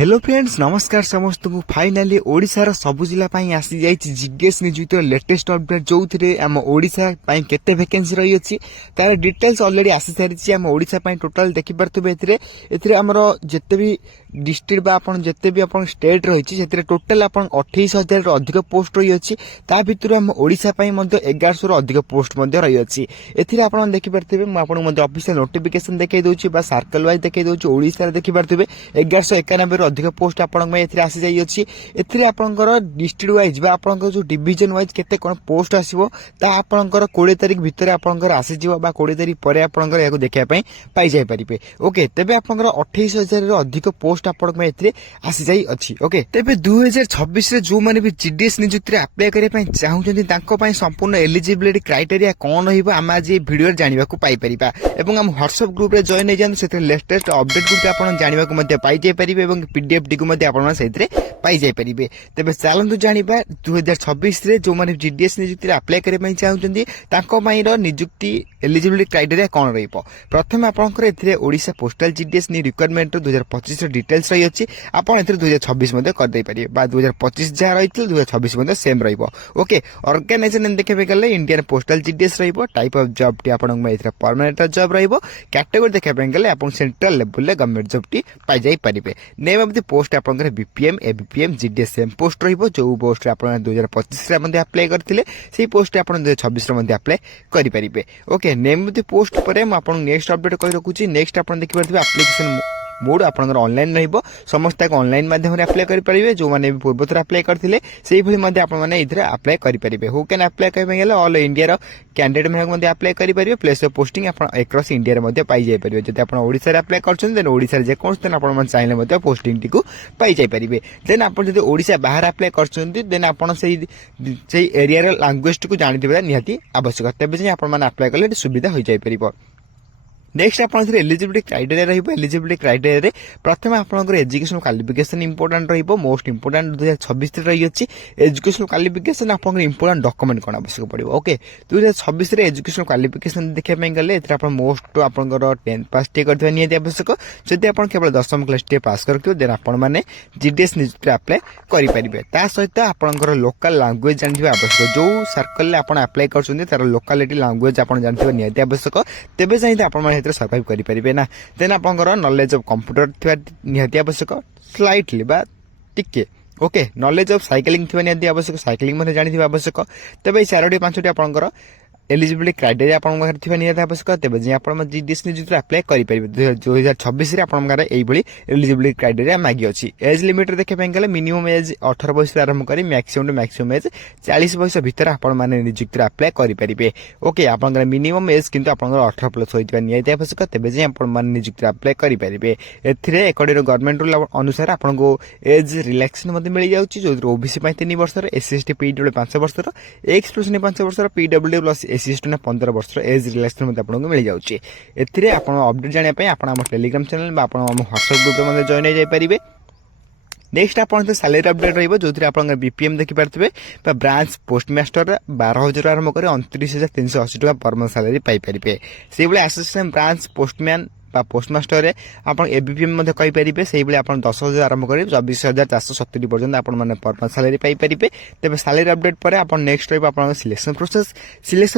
Hello friends नमस्कार समस्त को फाइनाली ओडिशार सब जिला आसी जाइए जीएस नियुक्त लेटेस्ट अपडेट जो थे आम ओडिशा केते वैकेंसी रही अच्छी तार डिटेल्स ऑलरेडी आसी सारी आम ओडिशा टोटाल देखि पारे एथिरे हमर जत्ते भी डिस्ट्रिक्ट बा आपन जत्ते भी आपन स्टेट रही है टोटाल आपन 28,000 अधिक पोस्ट रही अच्छी ता भितर आम ओडिशा 1100 अधिक पोस्ट रही अच्छी एथिरे आपन देखि पारे मुझे ऑफिशियल नोटिफिकेशन देखै दउछि बा सर्कल वाइज देखै दउछि ओडिशा देखि पारे 1191 अधिक पोस्ट आसी जाइए एथिरे आपनकर डिस्ट्रिक्ट वाइज बा आपनकर जो डिवीजन वाइज केते कोन पोस्ट आसीबो ता आपनकर 20 तारिख भितर आपनकर आसी जिवो बा 20 तारिख परे आपनकर याको देखिया पई पाई जाय परिबे। ओके तेबे आपनकर 28,000 रो अधिक पोस्ट आपनकर एथिरे आसी जाई अछि। ओके तेबे 2026 रे जो माने भी जीडीएस नियुक्ति रे अप्लाई करे पई चाहुचंती तांको पई संपूर्ण एलिजिबिलिटी क्राइटेरिया कोन होइबो हम आज ए वीडियो जानिबा को पाई परिबा एवं हम व्हाट्सएप ग्रुप रे जॉइन नै जान सेते लेटेस्ट अपडेट गुड आपन जानिबा को मध्य पाई जाय परिबे एवं पीडीएफ डी को मध्य आपन सेते पाई जाय परिबे। तेबे चलंतु जानिबा 2026 रे जो माने जीडीएस नियुक्ति रे अप्लाई करे पई चाहुचंती तांको पई रो नियुक्ति एलिजिबिलिटी क्राइटेरिया कोन रहिबो। प्रथम आपनकर एथिरे ओडिशा पोस्टल जीडीएस नि रिक्वायरमेंट 2025 रो डिटेल्स रही अछि आपन एथिरे 2026 मध्ये कर दे परिबे बा 2025 जा रहितल 2026 मध्ये सेम रहिबो। ओके ऑर्गेनाइजेशन देखबे गले इंडियन पोस्टल जीडीएस रहिबो टाइप ऑफ जॉब टी आपन एथिरे परमानेंट जॉब रहिबो कैटेगरी देखबे गले आपन सेंट्रल लेवल ले गवर्नमेंट जॉब टी पाई जाई परिबे। नेम ऑफ द पोस्ट आपनकर BPM ABPM GDS same post रहिबो जो पोस्ट आपन 2025 रे मध्ये अप्लाई करथिले सेही पोस्ट आपन 2026 रे मध्ये अप्लाई करि परिबे। Okay name of the post परे म आपन नेक्स्ट अपडेट कहि रखुची नेक्स्ट आपन देखि परथिबे एप्लीकेशन मोड आपनकर ऑनलाइन रहिबो समस्त ऑनलाइन माध्यम रे अप्लाई करि परिबे जो माने पूर्वतर अप्लाई करथिले सेही भली मध्ये आपन माने इधर अप्लाई करि परिबे। हु कैन अप्लाई कहि गेले ऑल इंडिया रो कैंडिडेट में मध्ये अप्लाई करि परिबे प्लेस ऑफ पोस्टिंग आपन अक्रॉस इंडिया रे मध्ये पाई जाय परिबे। जति आपन ओडिसा रे अप्लाई करछन देन ओडिसा रे जे कोन आपन मन चाहिले मध्ये पोस्टिंग टिकु पाई जाय परिबे। देन आपन जति ओडिसा बाहर अप्लाई करछन देन आपन सेही एरिया रे लैंग्वेज टिकु जानि दिबा निहाती आवश्यक तबे जे आपन मन अप्लाई करले सुविधा होई जाय परिबो। नेक्स्ट आपन एलिजिबिलिटी क्राइटेरिया रहिबो एलिजिबिलिटी क्राइटेरिया रे प्रथम आपनकर एजुकेशन क्वालिफिकेशन इंपोर्टेंट रहिबो मोस्ट इंपोर्टेंट 2026 रे रही अछि एजुकेशन क्वालिफिकेशन आपनकर इंपोर्टेंट डॉक्यूमेंट कोन आवश्यक पड़िबो। ओके 2026 रे एजुकेशन क्वालिफिकेशन देखै पय गले एथरा आपन मोस्ट आपनकर 10th पास टे करथि नियति आवश्यक जदि आपन केवल 10th क्लास टे पास करथियो देन आपन माने जीडीएस नियुक्ति अप्लाई करि परिबे। ता सहित आपनकर लोकल लैंग्वेज जानथिबा आवश्यक जो सर्कल ले आपन अप्लाई करछुंदी तार लोकालिटी लैंग्वेज आपन जानथिबा नियति आवश्यक तेबे चाहिए आपन सर्वाइव करि परिबे ना। देन आपनकर नॉलेज ऑफ कंप्यूटर थिबा निहाती आवश्यक स्लाइटली बा टिके। ओके नॉलेज ऑफ साइक्लिंग थिबा निहाती आवश्यक साइक्लिंग माने जानि थिबा आवश्यक तबे 4टी 5टी आपनकर एलिजिबिलिटी क्राइटेरिया आपन घर थिबा निहाती आवश्यक तबे जे आपन जीडीएस नियुक्ति अप्लाई करि परिबे। 2026 रे आपन घर एई भली एलिजिबिलिटी क्राइटेरिया मागी अछि। एज लिमिट देखे पे गले मिनिमम एज 18 वर्ष से आरंभ करी मैक्सिमम टू मैक्सिमम एज 40 वर्ष भीतर आपन माने नियुक्ति अप्लाई करि परिबे। ओके आपन घर मिनिमम एज किंतु आपन 18 प्लस होइतबा निहाती आवश्यक तबे जे आपन माने नियुक्ति अप्लाई करि परिबे। एथिरे अकॉर्डिंग टू गवर्नमेंट रूल अनुसार आपन को एज रिलैक्सेशन मध्ये मिल जाउची जो ओबीसी पय 3 वर्ष रे एससी एसटी पीडब्ल्यू 5 वर्ष रो एक्स प्लस 5 वर्ष रो पीडब्ल्यू प्लस एससी एसटी 15 वर्ष एज रिलैक्सेशन मध्ये आपन को मिल जाउची। एथिरे आपन अपडेट जानिया पय आपन हम टेलीग्राम चैनल बा आपन हम व्हाट्सएप ग्रुप रे मध्ये जॉइन हो जाय परिबे। नेक्स्ट आपन सैलरी अपडेट रहिबो जोथि आपन बीपीएम देखि पारथिबे बा ब्रांच पोस्टमास्टर 12,000 आरंभ करे 29,380 टका पर मंथ सैलरी पाई परिबे। सेहि बले असिस्टेंट ब्रांच पोस्टमैन बा पोस्टमास्टर रे आपन एबीपीएम मध्ये कहि परिबे सेहि बले आपन 10,000 आरंभ करे 24,470 पर्यंत आपन माने पर मंथ सैलरी पाई परिबे। तबे सैलरी अपडेट परे आपन नेक्स्ट रहिबो आपन सिलेक्शन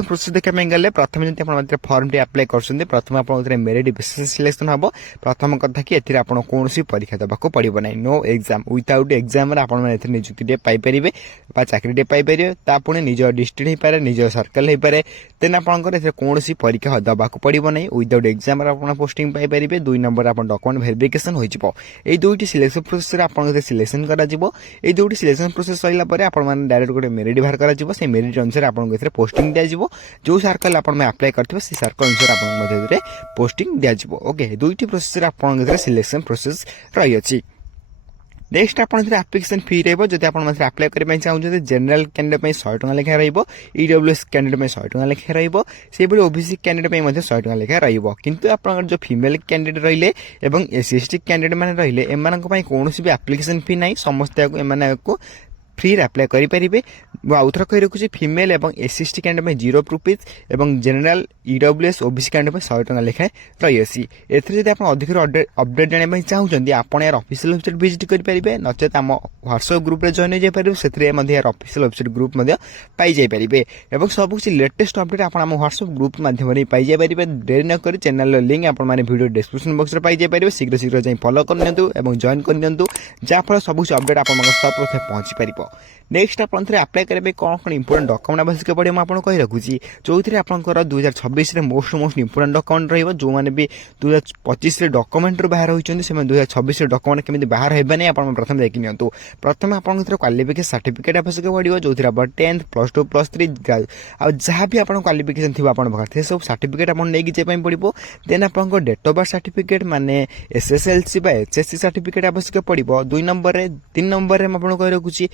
प्रोसेस देखे में गले प्रथम जति आपन मात्र फॉर्म टी अप्लाई करछुंदी प्रथम आपन उतरे मेरिट बेसिस सिलेक्शन हबो। प्रथम कथा कि एथिरे आपन कोनोसी परीक्षा दबाको पड़िबो नै नो एग्जाम विदाउट एग्जाम रे आपन माने एथिरे नियुक्ति टे पाई परिबे बा चाकरी टे पाई परिबे। ता पुणे निज डिस्ट्रिक्ट हे पारे निज सर्कल हे पारे तेन आपन को एथिरे कोनोसी परीक्षा दबाको पड़िबो नै विदाउट एग्जाम रे आपन पोस्टिंग पाई परिबे। 2 नंबर आपन डॉक्यूमेंट वेरिफिकेशन होई जिवो ए दुईटी सिलेक्शन प्रोसेस रे आपन सिलेक्शन करा जिवो। ए दुईटी सिलेक्शन प्रोसेस सइला परे आपन माने डायरेक्ट गोटे मेरिट बाहर करा जिवो से मेरिट अनुसार आपन को एथिरे पोस्टिंग दिया जिवो जो सर्कल आपन में अप्लाई करथिबे से सर्कल अनुसार आपन मध्ये एथिरे पोस्टिंग दिया जिवो। ओके दुईटी प्रोसेस रे आपन एथिरे सिलेक्शन प्रोसेस रही अछि। नेक्स्ट आपन एप्लिकेशन फी रहबो जदि आपन मात्र अप्लाई करै पय चाहू जे जनरल कैंडिडेट पय 100 टका लेखा रहइबो ईडब्ल्यूएस कैंडिडेट पय 100 टका लेखा रहइबो से बले ओबीसी कैंडिडेट पय मध्ये 100 टका लेखा रहइबो। किंतु आपन जो फीमेल कैंडिडेट रहिले एवं एससी एसटी कैंडिडेट माने रहिले एमानक पय कोनोसी भी एप्लिकेशन फी नै समस्त को एमाने को फ्री अप्लाई करि परिबे। ମୁଁ ଆଉଥରେ କହି ରଖୁଛି ଫିମେଲ ଏବଂ SC/ST କ୍ୟାଣ୍ଡିଡେଟ୍ ପାଇଁ 0 ରୁପିଜ୍ ଏବଂ ଜେନେରାଲ EWS OBC କ୍ୟାଣ୍ଡିଡେଟ୍ ପାଇଁ 100 ଟଙ୍କା ଲେଖାଏଁ ରହିଅଛି। ଏଥିରେ ଯଦି ଆପଣ ଅଧିକ ଅପଡେଟ୍ ଜାଣିବା ପାଇଁ ଚାହୁଁଛନ୍ତି ଆପଣ ଏହାର ଅଫିସିଆଲ ୱେବସାଇଟ୍ ଭିଜିଟ୍ କରିପାରିବେ, ନଚେତ ଆମ ହ୍ୱାଟ୍ସଆପ୍ ଗ୍ରୁପ୍ରେ ଜଏନ୍ ହୋଇଯାଇପାରିବେ, ସେଥିରେ ମଧ୍ୟ ଏହାର ଅଫିସିଆଲ ୱେବସାଇଟ୍ ଗ୍ରୁପ୍ ମଧ୍ୟ ପାଇଯାଇପାରିବେ ଏବଂ ସବୁ କିଛି ଲେଟେଷ୍ଟ ଅପଡେଟ୍ ଆପଣ ଆମ ହ୍ୱାଟ୍ସଆପ୍ ଗ୍ରୁପ୍ ମାଧ୍ୟମରେ ପାଇଯାଇପାରିବେ। ଡେରି ନ କରି ଚ୍ୟାନେଲର ଲିଙ୍କ୍ ଆପଣମାନେ ଭିଡ଼ିଓ ଡିସ୍କ୍ରିପସନ୍ ବକ୍ସରେ ପାଇଯାଇପାରିବେ। ଶୀଘ୍ର ଯାଇ ଫଲୋ କରିନିଅନ୍ତୁ ଏବଂ ଜଏନ୍ କରିନିଅନ୍ତୁ, ଯାହାଫଳରେ ସବୁ କିଛି ଅପଡେଟ୍ ଆପଣଙ୍କ ସର୍ବପ୍ରଥମେ ପହଞ୍ଚିପାରିବ। ନେକ୍ସଟ ଆପଣ ଥରେ ଆପ୍ଲାଏ କରିବା ପାଇଁ କ'ଣ ଇମ୍ପୋର୍ଟାଣ୍ଟ ଡକ୍ୟୁମେଣ୍ଟ ଆବଶ୍ୟକ ପଡ଼ିବ ମୁଁ ଆପଣଙ୍କୁ କହି ରଖୁଛି, ଯେଉଁଥିରେ ଆପଣଙ୍କର 2026ରେ ମୋଷ୍ଟ ଇମ୍ପୋର୍ଟାଣ୍ଟ ଡକ୍ୟୁମେଣ୍ଟ ରହିବ। ଯେଉଁମାନେ ବି 2025ରେ ଡକ୍ୟୁମେଣ୍ଟରୁ ବାହାର ହୋଇଛନ୍ତି ସେମାନେ 2026ରେ ଡକ୍ୟୁମେଣ୍ଟ କେମିତି ବାହାର ହେବେ ନାହିଁ ଆପଣ ପ୍ରଥମେ ଦେଖି ନିଅନ୍ତୁ। ପ୍ରଥମେ ଆପଣଙ୍କ ଭିତରେ କ୍ୱାଲିଫିକେସନ୍ ସାର୍ଟିଫିକେଟ୍ ଆବଶ୍ୟକ ପଡ଼ିବ, ଯେଉଁଥିରେ ଆପଣ 10th +2 +3 ଆଉ ଯାହା ବି ଆପଣଙ୍କ କ୍ୱାଲିଫିକେସନ୍ ଥିବ ଆପଣଙ୍କ ପାଖରେ ସେ ସବୁ ସାର୍ଟିଫିକେଟ୍ ଆପଣ ନେଇକି ଯିବା ପାଇଁ ପଡ଼ିବ। ଦେନ୍ ଆପଣଙ୍କ ଡେଟ୍ ଅଫ୍ ବାର୍ଥ ସାର୍ଟିଫିକେଟ୍ ମାନେ SSLC ବା HSC ସାର୍ଟିଫିକେଟ୍ ଆବଶ୍ୟକ ପଡ଼ିବ 2 ନମ୍ବରରେ। 3 ନମ୍ବରରେ ମୁଁ ଆପଣଙ୍କୁ କହି ରଖୁଛି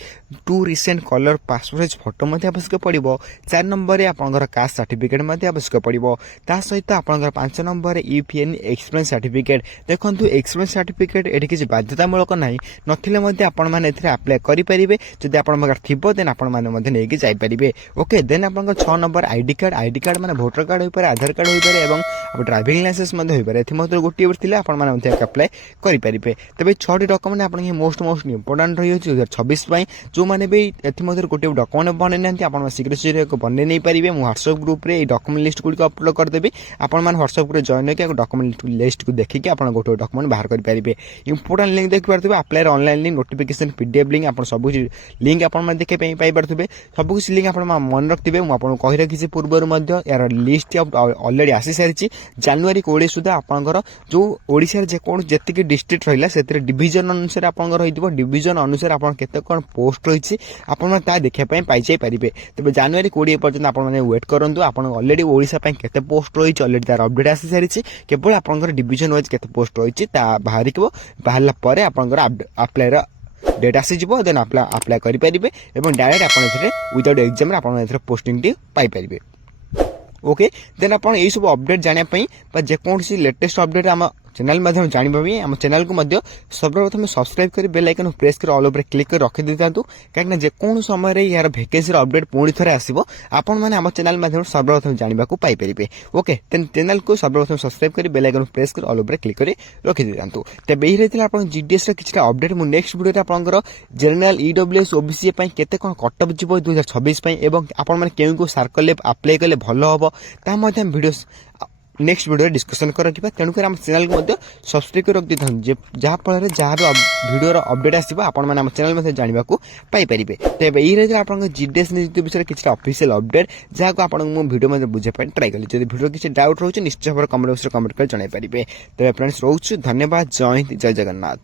2 recent colour passport size photo ମଧ୍ୟ ଆବଶ୍ୟକ ପଡ଼ିବ। 4 ନମ୍ବରରେ ଆପଣଙ୍କର କାଷ୍ଟ ସାର୍ଟିଫିକେଟ୍ ମଧ୍ୟ ଆବଶ୍ୟକ ପଡ଼ିବ। ତା ସହିତ ଆପଣଙ୍କର 5 ନମ୍ବରରେ EPN ଏକ୍ସପିରିଏନ୍ସ ସାର୍ଟିଫିକେଟ୍। ଦେଖନ୍ତୁ ଏକ୍ସପିରିଏନ୍ସ ସାର୍ଟିଫିକେଟ୍ ଏଠି କିଛି ବାଧ୍ୟତାମୂଳକ ନାହିଁ, ନଥିଲେ ମଧ୍ୟ ଆପଣମାନେ ଏଥିରେ ଆପ୍ଲାଏ କରିପାରିବେ। ଯଦି ଆପଣଙ୍କ ପାଖରେ ଥିବ ଦେନ୍ ଆପଣମାନେ ମଧ୍ୟ ନେଇକି ଯାଇପାରିବେ। ଓକେ, ଦେନ୍ ଆପଣଙ୍କ 6 ନମ୍ବର ଆଇଡି କାର୍ଡ଼ ମାନେ ଭୋଟର କାର୍ଡ଼ ହୋଇପାରେ, ଆଧାର କାର୍ଡ଼ ହୋଇପାରେ ଏବଂ ଡ୍ରାଇଭିଂ ଲାଇସେନ୍ସ ମଧ୍ୟ ହୋଇପାରେ। ଏଥିମଧ୍ୟରୁ ଗୋଟିଏ ଥିଲେ ଆପଣମାନେ ମଧ୍ୟ ଆପ୍ଲାଏ କରିପାରିବେ। ତେବେ 6ଟି ଡକ୍ୟୁମେଣ୍ଟ ଆପଣଙ୍କ ମୋଷ୍ଟ ଇମ୍ପୋର୍ଟାଣ୍ଟ ରହିଅଛି 2026 ପାଇଁ। ଯେଉଁମାନେ ବି ଏଥିମଧ୍ୟରୁ ଗୋଟିଏ ଡକ୍ୟୁମେଣ୍ଟ ବନେଇ ନାହାନ୍ତି ଆପଣ ଶୀଘ୍ର ବନେଇ ନେଇପାରିବେ। ମୁଁ ହ୍ୱାଟ୍ସଆପ୍ ଗ୍ରୁପ୍ରେ ଏହି ଡକ୍ୟୁମେଣ୍ଟ ଲିଷ୍ଟ ଗୁଡ଼ିକ ଅପଲୋଡ଼ କରିଦେବି। ଆପଣମାନେ ହ୍ୱାଟ୍ସଆପ୍ ଗ୍ରୁପ୍ରେ ଜଏନ୍ ହୋଇକି ଡକ୍ୟୁମେଣ୍ଟ ଲିଷ୍ଟକୁ ଦେଖିକି ଆପଣ ଗୋଟେ ଡକ୍ୟୁମେଣ୍ଟ ବାହାର କରିପାରିବେ। ଇମ୍ପୋର୍ଟାଣ୍ଟ ଲିଙ୍କ୍ ଦେଖିପାରୁଥିବେ, ଆପ୍ଲାଏର online link, notification, PDF link, ଆପଣ ସବୁ ଲିଙ୍କ୍ ଆପଣମାନେ ଦେଖିବା ପାଇଁ ପାଇପାରୁଥିବେ। ସବୁକିଛି ଲିଙ୍କ୍ ଆପଣ ମନେ ରଖିଥିବେ। ମୁଁ ଆପଣଙ୍କୁ କହି ରଖିଛି ପୂର୍ବରୁ ମଧ୍ୟ ଏହାର ଲିଷ୍ଟ ଅଲରେଡ଼ି ଆସିସାରିଛି। ଜାନୁଆରୀ 20 ସୁଦ୍ଧା ଆପଣଙ୍କର ଯେଉଁ ଓଡ଼ିଶାରେ ଯେତିକି ଡିଷ୍ଟ୍ରିକ୍ଟ ରହିଲା ସେଥିରେ ଡିଭିଜନ ଅନୁସାରେ ଆପଣଙ୍କର ହୋଇଥିବ। ଡିଭିଜନ ଅନୁସାରେ ଆପଣ କେତେ କ'ଣ ପୋଷ୍ଟ ରହିଛି ଆପଣମାନେ ତାହା ଦେଖିବା ପାଇଁ ପାଇଯାଇପାରିବେ। ତେବେ ଜାନୁଆରୀ 20 ପର୍ଯ୍ୟନ୍ତ ଆପଣମାନେ ୱେଟ୍ କରନ୍ତୁ। ଆପଣଙ୍କ ଅଲରେଡ଼ି ଓଡ଼ିଶା ପାଇଁ କେତେ ପୋଷ୍ଟ ରହିଛି ଅଲରେଡ଼ି ତାର ଅପଡେଟ୍ ଆସିସାରିଛି। କେବଳ ଆପଣଙ୍କର ଡିଭିଜନ ୱାଇଜ୍ କେତେ ପୋଷ୍ଟ ରହିଛି ତାହା ବାହାରିଲା ପରେ ଆପଣଙ୍କର ଆପ୍ଲାଏର ଡେଟ୍ ଆସିଯିବ। ଦେନ୍ ଆପ୍ଲାଏ କରିପାରିବେ ଏବଂ ଡାଇରେକ୍ଟ ଆପଣ ଏଥିରେ ୱିଦାଉଟ୍ ଏକ୍ଜାମରେ ଆପଣ ଏଥିରେ ପୋଷ୍ଟିଂଟି ପାଇପାରିବେ। ଓକେ, ଦେନ୍ ଆପଣ ଏହିସବୁ ଅପଡେଟ୍ ଜାଣିବା ପାଇଁ ବା ଯେକୌଣସି ଲେଟେଷ୍ଟ ଅପଡେଟ୍ ଆମ ଚ୍ୟାନେଲ୍ ମାଧ୍ୟମରେ ଜାଣିବା ପାଇଁ ଆମ ଚ୍ୟାନେଲକୁ ମଧ୍ୟ ସର୍ବପ୍ରଥମେ ସବସ୍କ୍ରାଇବ୍ କରି ବେଲ୍ ଆଇକନ୍ ପ୍ରେସ୍ କରି ଅଲ୍ ଉପରେ କ୍ଲିକ୍ କରି ରଖିଦେଇଥାନ୍ତୁ, କାହିଁକିନା ଯେକୌଣସି ସମୟରେ ଏହାର ଭ୍ୟାକେନ୍ସିର ଅପଡେଟ୍ ପୁଣି ଥରେ ଆସିବ ଆପଣମାନେ ଆମ ଚ୍ୟାନେଲ୍ ମାଧ୍ୟମରେ ସର୍ବପ୍ରଥମେ ଜାଣିବାକୁ ପାଇପାରିବେ। ଓକେ, ଦେନ୍ ଚ୍ୟାନେଲକୁ ସର୍ବପ୍ରଥମେ ସବସ୍କ୍ରାଇବ୍ କରି ବେଲ୍ ଆଇକନ୍ ପ୍ରେସ୍ କରି ଅଲ୍ ଉପରେ କ୍ଲିକ୍ କରି ରଖିଦେଇଥାନ୍ତୁ। ତେବେ ଏହି ରହିଥିଲା ଆପଣ GDSର କିଛିଟା ଅପଡେଟ୍। ମୁଁ ନେକ୍ସଟ ଭିଡ଼ିଓରେ ଆପଣଙ୍କର ଜେନେରାଲ EWS OBC ପାଇଁ କେତେ କ'ଣ କଟଅଫ୍ ଯିବ 2026 ପାଇଁ ଏବଂ ଆପଣମାନେ କେଉଁ ସାର୍କଲରେ ଆପ୍ଲାଏ କଲେ ଭଲ ହେବ ତାହା ମଧ୍ୟ ଭିଡ଼ିଓ ନେକ୍ସଟ ଭିଡ଼ିଓରେ ଡିସ୍କସନ୍ ରଖିବା। ତେଣୁକରି ଆମ ଚ୍ୟାନେଲକୁ ମଧ୍ୟ ସବସ୍କ୍ରାଇବ୍ କରି ରଖିଦେଇଥାନ୍ତୁ, ଯାହାଫଳରେ ଯାହା ବି ଭିଡ଼ିଓର ଅପଡେଟ୍ ଆସିବ ଆପଣମାନେ ଆମ ଚ୍ୟାନେଲ ମଧ୍ୟ ଜାଣିବାକୁ ପାଇପାରିବେ। ତେବେ ଏହି ରହିଥିଲା ଆପଣଙ୍କ GDS ନିଯୁକ୍ତି ବିଷୟରେ କିଛିଟା ଅଫିସିଆଲ ଅପଡେଟ୍, ଯାହାକୁ ଆପଣଙ୍କୁ ମୁଁ ଭିଡ଼ିଓ ମଧ୍ୟ ବୁଝିବା ପାଇଁ ଟ୍ରାଏ କଲି। ଯଦି ଭିଡ଼ିଓ କିଛି ଡାଉଟ୍ ରହୁଛି ନିଶ୍ଚୟ ଭାବରେ କମେଣ୍ଟ ବକ୍ସରେ କମେଣ୍ଟ କରି ଜଣାଇପାରିବେ। ତେବେ ଫ୍ରେଣ୍ଡସ୍ ରହୁଛୁ, ଧନ୍ୟବାଦ, ଜୟ ହିନ୍ଦ, ଜୟ ଜଗନ୍ନାଥ।